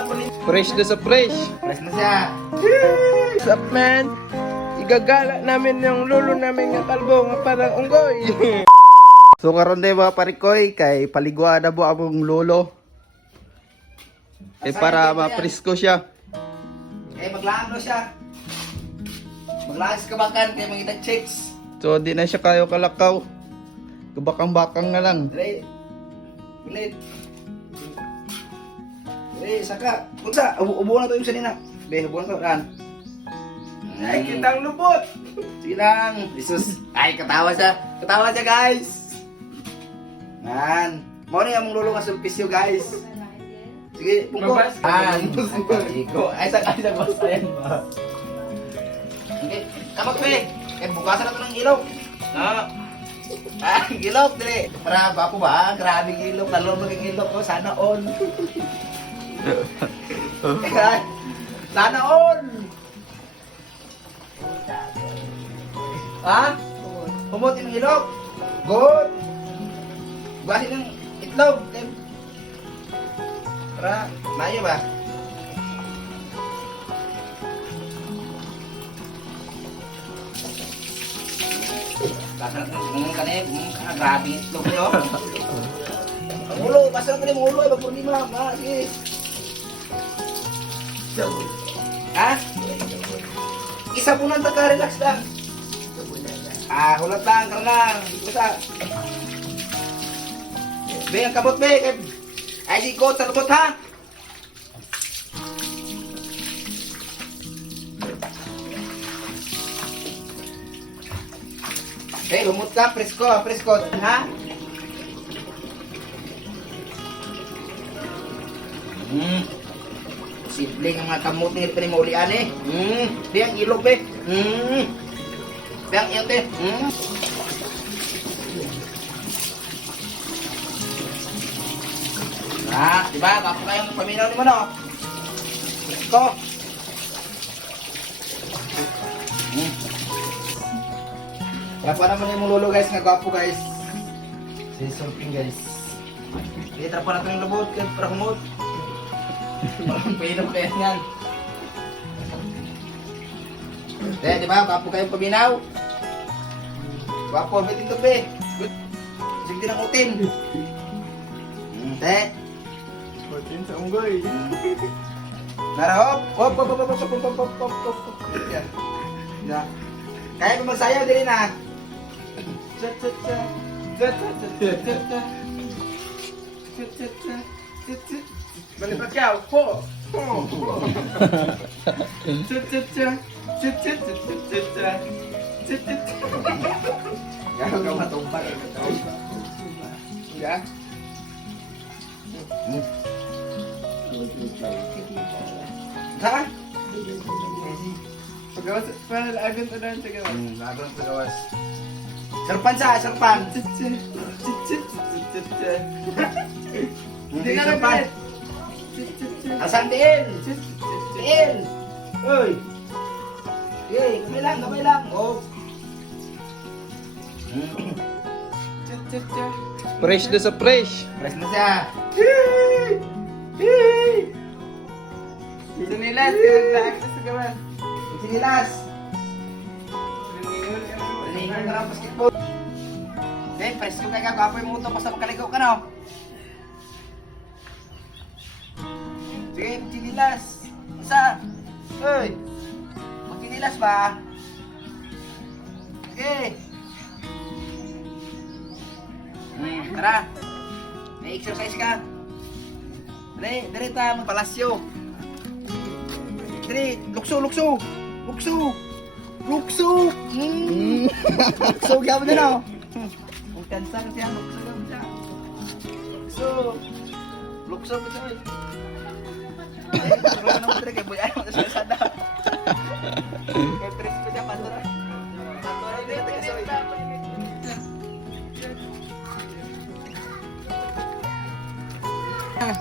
wala po rin. Fresh na sa fresh. Fresh na siya. What's up, man? Igagala namin yung lolo namin nga kalbo nga parang unggoy. So karon day mga parikoy kay paligwa na po among lolo. Para ma-presko siya. Maglaan na siya. Maglaan sa kabakan kay mga chicks. So di na siya kayo kalakaw. Kabakang-bakang na lang. Dali. Ulit. Dali, saka. Kunsa, ubo na to yung sanina. Be, ubo na to, Ran. Ay, kitang lubot. Sige lang. Jesus. Ay, katawa siya. Katawa siya, guys. Man. Mau na yung lolo nga sulpisyo, guys. Sige, pungko. Iko. Ay, sa basta yan ba? Okay. Kamak, be. Bukasan na to ng ilog. Ilog, dili. Para ba po ba? Grabe ilog. Talong maging ilog ko. Sana all. Sana all. Ha? Humot yung ilog? Good. Bukasin ng itlog. Para, mayo ba? Kasarap ng kanin. Grabe itlog nyo. Ang ulo. Kasarap ng ulo. Magpurnima. Sige. Ha? Isa po nang taga-relax lang. Hulat lang, karang. Basta. Be, ang kabot, be. Ay, si Coach, sa kabot, ha? Be, lumot ka, presko, ha? Simple ng mga kamot ng pinimaulian, eh. Be, ang ilog, be. Be, ang ilog, be. Diba? Kapo kayong paminaw ni mo, no? Presko. Gwapo naman yung lolo, guys. Nga gwapo, guys. Si Sulping, guys. Litra pa na ito yung labot. Para kumot. Parang painom kayo yan. Diba? Gwapo kayong paminaw. Gwapo. Bitin to, be. Sige din ang utin. Patin sa unggoy. Nara, hop. Yan. Yan. Kaya kung magsayaw din na. Balipat ka. Ho. Gano'n ka matumpar. Ya. Ha? Pagawas, parang agon to doon sa gawas. Nagawang pagawas. Sarpan sa, sarpan. Hindi ka sarpan. Asan diin? Diin. Uy. Yay, kamay lang. Oh. Fresh na sa fresh. Press na siya. Sinilas, kinagdaak na sa gawas. Sinilas. Nalingon ka ng basketball. Sige, press ko kay kagapoy mo ito basta magkaligaw ka na. Sige, sinilas. Isa. Uy. Magsinilas ba? Sige. Tara. May exercise ka. Dali ta, magpalasyo. Dali, lukso. Lukso, gawin din ako. Ang kansa kasi ang lukso pa siya. Pero ano mo kay boy, ayaw na siya sada. Kay press ko siya, pantura.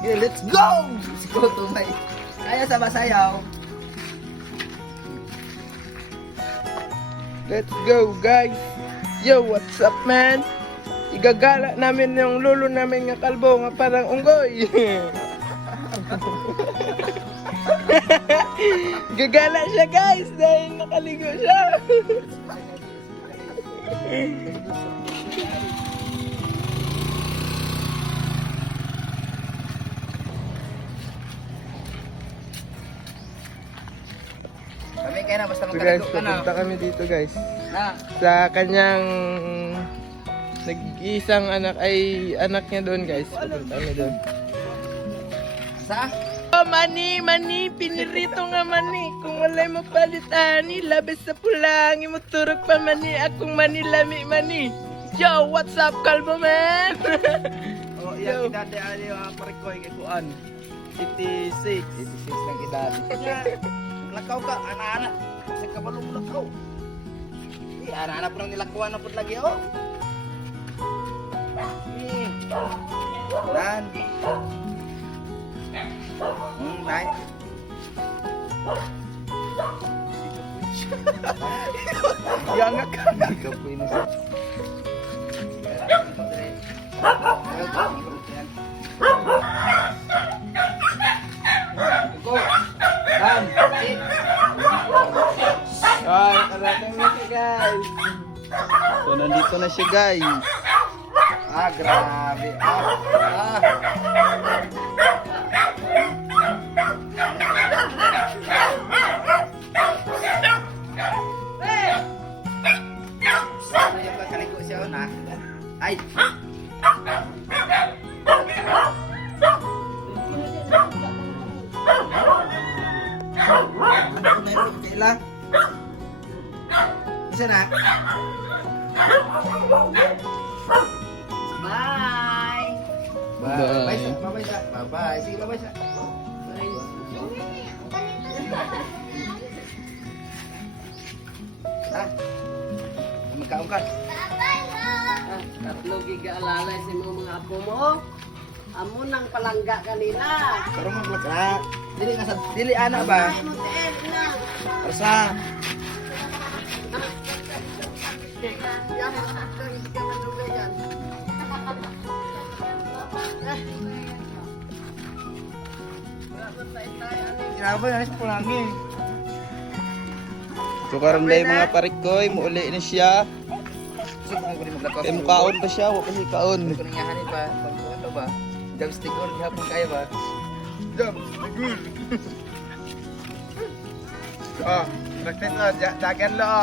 Yeah, let's go! Let's go to my... Kaya sa masayaw. Let's go, guys. Yo, what's up, man? Igagala namin yung lolo namin nga kalbo nga parang unggoy. Gagala siya guys dahil nakaligo siya. Kami kayo na, basta So guys, magkaligo ka na. pupunta kami dito guys. Na. Sa kanyang nag-iisang anak ay anak niya doon guys. Pupunta kami doon. Sa? Oh, mani, pinirito nga mani. Kung walay mo palitani, labis sa pulang, imuturok pa mani, akong mani, lami mani. Yo, what's up, kalbo man? Oh, iya kita ali parikoy kay kuan. 86 lang edad. Lakaw ka, anak-anak. Sa kabalong mo lakaw. Anak-anak po nang nilakuan na po lagi oh. Dan. Nice. Yang ka. Ikaw po yun sa. Go. Dan. Ay, karating na siya guys. So, nandito na siya guys. Ah, grabe. Ano yung pagkaligo siya na? Ay! Kailan? Isa na? Bye! Bye! Bye! Bye! Sige, bye! Ha? Magkaon ka? Tatlo giga-alalay sa mga apo mo. Amo nang palangga kanila. Karon mo sa dili nga sa dili ana ba? Ay mo teen na. Arsa. Grabe na sa pulangin. So, karon day mga parikoy, muuli na siya. Sige mo gani maglakaw. Eh, mukaon pa siya, wala kasi kaon. Ko nang yahanin ba? Ano ba? Jump stick on gihapon kaya ba? Jump, good. Oh, practice na, jagan lo.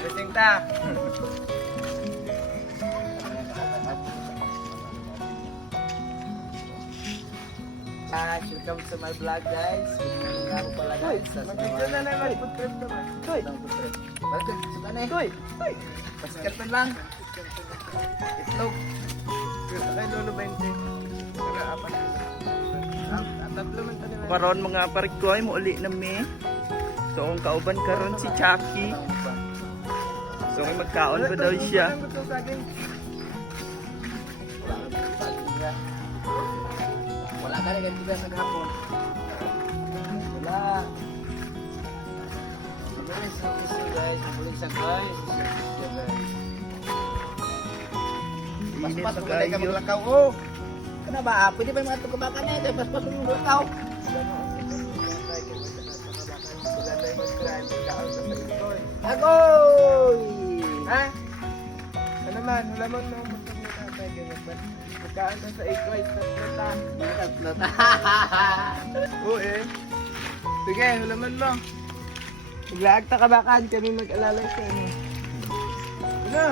Racing ta. Welcome to my vlog guys. Nga ako pala guys. Mag-video na naman, footprint naman. Toy, Bakit? Suka na eh. toy, toy. Pasikarton lang. Itlog. Kay Lolo 20. Para apat. Tatlo man tayo. Karon mga parikoy, muuli na mi. So, ang kauban karon si Chucky. So, may magkaon pa daw siya. Wala ka rin ganito sa hapon. Wala. Mabuling sa guys. Mabuling sa guys. Pas-pas mo ka maglakaw. Oh. Kana ba? Pwede ba yung mga tugabakan niya? Pas-pas mo maglakaw. Agoy! Ha? Ano man, hulamon mo. Magkaan na sa ikoy, tatlo ta. Oo eh. Sige, hulaman mo. Maglaag ta kabakan, kami mag-alalay sa ano. Ano?